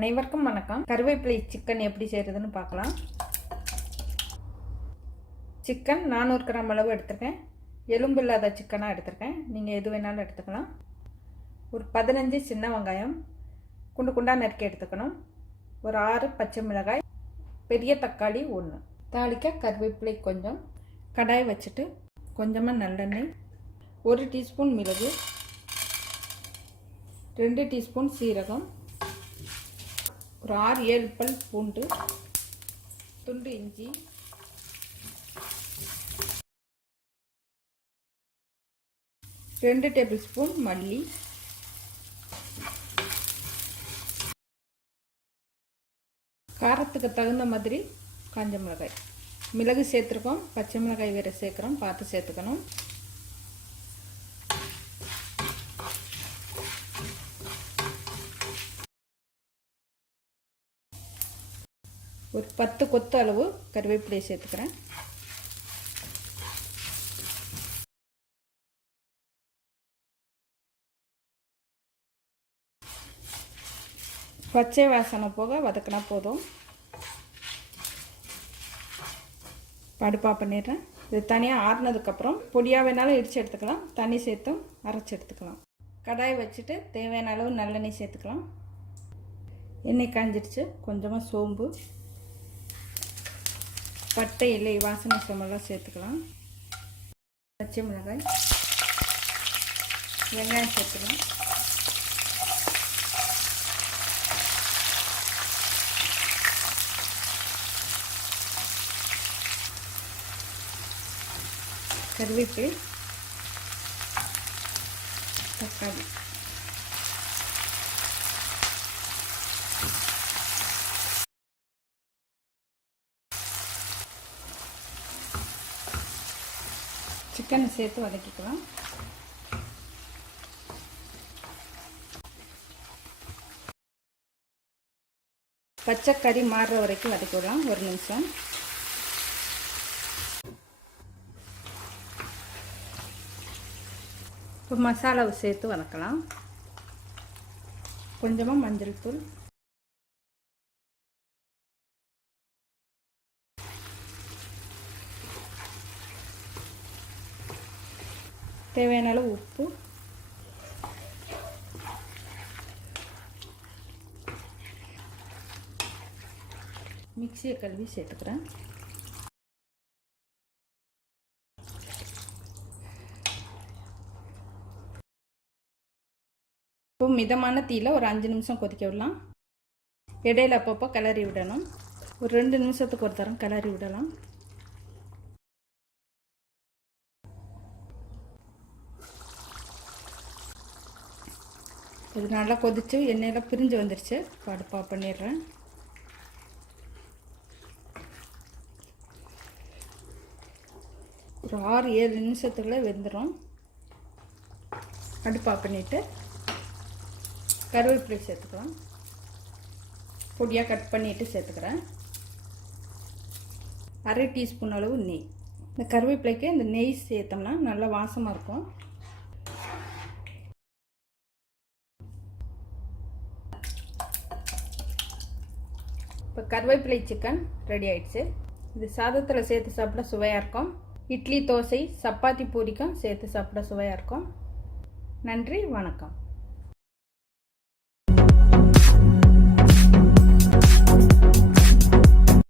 அனைவருக்கும் வணக்கம். கருவேப்பிலை சிக்கன் எப்படி செய்கிறதுன்னு பார்க்கலாம். சிக்கன் 400 கிராம் அளவு எடுத்துருக்கேன். எலும்பு இல்லாத சிக்கனாக எடுத்துருக்கேன். நீங்கள் எது வேணாலும் எடுத்துக்கலாம். ஒரு 15 சின்ன வெங்காயம் குண்டு குண்டாக நறுக்கி எடுத்துக்கணும். ஒரு 6 பச்சை மிளகாய், பெரிய தக்காளி 1. தாளிக்க கருவேப்பிலை கொஞ்சம். கடாய் வச்சுட்டு கொஞ்சமாக நல்லெண்ணெய், 1 டீஸ்பூன் மிளகு, 2 டீஸ்பூன் சீரகம், ஒரு 6-7 பல் பூண்டு, துண்டு இஞ்சி, ரெண்டு டேபிள் ஸ்பூன் மல்லி, காரத்துக்கு தகுந்த மாதிரி காஞ்ச மிளகாய். மிளகு சேர்த்துருக்கோம், பச்சை மிளகாய் வேறு சேர்க்குறோம், பார்த்து சேர்த்துக்கணும். ஒரு 10 கொத்து அளவு கருவேப்பிலையை சேர்த்துக்கிறேன். பச்சை வாசனை போக வதக்கினா போதும். அடுப்பா பண்ணிடுறேன். இது தனியாக ஆறுனதுக்கப்புறம் பொடியாக வேணாலும் இடித்து எடுத்துக்கலாம், தண்ணி சேர்த்தும் அரைச்சி எடுத்துக்கலாம். கடாய் வச்சுட்டு தேவையான அளவு நல்லெண்ணெய் சேர்த்துக்கலாம். எண்ணெய் காஞ்சிடுச்சு. கொஞ்சமாக சோம்பு, பட்டை, இலை, வாசனை சோம்பெல்லாம் சேர்த்துக்கலாம். பச்சை மிளகாய், வெங்காயம் சேர்த்துக்கலாம். கருவேப்பிலை, தக்காளி, சிக்கனை சேர்த்து வதக்கிக்கலாம். பச்சை கறி மாறுற வரைக்கும் வதக்கிடலாம். 1 நிமிஷம். இப்போ மசாலாவை சேர்த்து வதக்கலாம். கொஞ்சமாக மஞ்சள் தூள், தேவையான அளவு உப்பு, மிக்சியை கழுவி சேர்த்துக்கிறேன். இப்போ மிதமான தீயில் ஒரு 5 நிமிஷம் கொதிக்க விடலாம். இடையில அப்பப்போ கிளறி விடணும். ஒரு 2 நிமிஷத்துக்கு ஒரு தரம் கிளறி விடலாம். இது நல்லா கொதிச்சு எண்ணெயில் பிரிஞ்சு வந்துடுச்சு. அடுப்பா பண்ணிடுறேன். ஒரு 6-7 நிமிஷத்துக்குள்ளே வெந்துடும். அடுப்பா பண்ணிவிட்டு கருவேப்பிலை சேர்த்துக்கலாம். பொடியாக கட் பண்ணிவிட்டு சேர்த்துக்கிறேன். 1/2 டீஸ்பூன் அளவு நெய். இந்த கருவேப்பிலைக்கு இந்த நெய் சேர்த்தோம்னா நல்லா வாசமாக இருக்கும். இப்போ கருவேப்பிலை சிக்கன் ரெடி ஆயிடுச்சு. இது சாதத்தில் சேர்த்து சாப்பிட சுவையாக இருக்கும். இட்லி, தோசை, சப்பாத்தி, பூரிக்கும் சேர்த்து சாப்பிட சுவையாக இருக்கும். நன்றி, வணக்கம்.